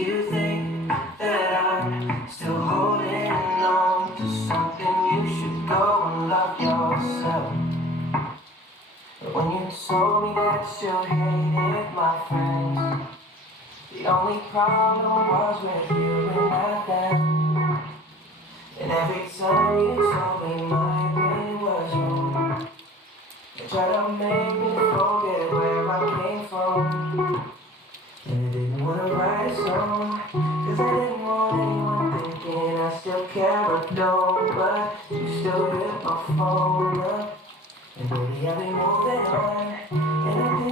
if you think that I'm still holding on to something, you should go and love yourself. But when you told me that you hated my friends, the only problem was with you and not them. And every time you told me my brain was wrong, you tried to make me forget where I came from. And I didn't wanna write a song, cause I didn't want anyone thinking I still care or don't. But you still hit my phone up, and baby I've been moving on, and I